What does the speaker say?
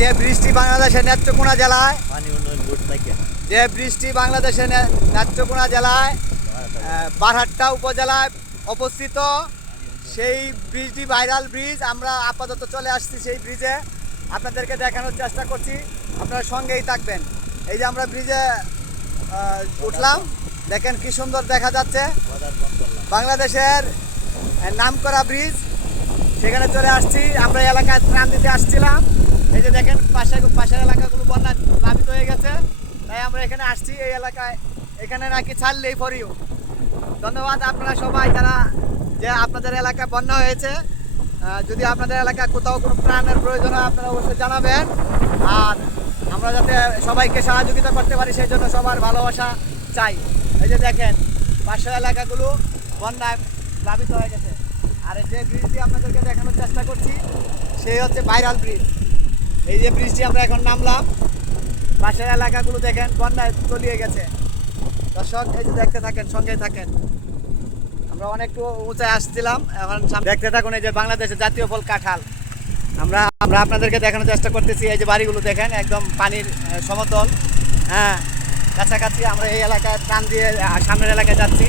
যে বৃষ্টি বাংলাদেশের নেত্রকোনা জেলায় যে বৃষ্টি বাংলাদেশের নেত্রকোনা জেলায় বারহাট্টা। উপজেলায় অবস্থিত সেই ব্রিজটি ভাইরাল ব্রিজ আমরা আপাতত চলে আসছি সেই ব্রিজে। আপনাদেরকে দেখানোর চেষ্টা করছি আপনারা সঙ্গেই থাকবেন। এই যে আমরা ব্রিজে উঠলাম দেখেন কি সুন্দর দেখা যাচ্ছে। বাংলাদেশের নামকরা ব্রিজ সেখানে চলে আসছি। আমরা এই এলাকায় ত্রাণ দিতে আসছিলাম। এই যে দেখেন পাশে পাশের এলাকাগুলো বন্যা প্লাবিত হয়ে গেছে। তাই আমরা এখানে আসছি এই এলাকায়। এখানে নাকি ছাড়লেই ফরিও ধন্যবাদ আপনারা সবাই যারা, যে আপনাদের এলাকায় বন্যা হয়েছে। যদি আপনাদের এলাকায় কোথাও কোনো প্রাণের প্রয়োজন হয়, আপনারা অবশ্যই জানাবেন। আর আমরা যাতে সবাইকে সহযোগিতা করতে পারি, সেই জন্য সবার ভালোবাসা চাই। এই যে দেখেন, পাশের এলাকাগুলো বন্যায় প্লাবিত হয়ে গেছে। আর যে ব্রিজটি আপনাদেরকে দেখানোর চেষ্টা করছি, সেই হচ্ছে ভাইরাল ব্রিজ। এই যে ব্রিজটি আমরা এখন নামলাম। পাশের এলাকাগুলো দেখেন, বন্যায় তলিয়ে গেছে। দর্শক, এই যে দেখতে থাকেন সঙ্গে থাকেন। আমরা অনেকটু উঁচায় আসছিলাম, এখন দেখতে থাকুন এই যে বাংলাদেশের জাতীয় ফল কাঁঠাল। আমরা আমরা আপনাদেরকে দেখানোর চেষ্টা করতেছি, এই যে বাড়িগুলো দেখেন, একদম পানির সমতল। হ্যাঁ কাছাকাছি আমরা এই এলাকায় টান দিয়ে সামনের এলাকায় যাচ্ছি।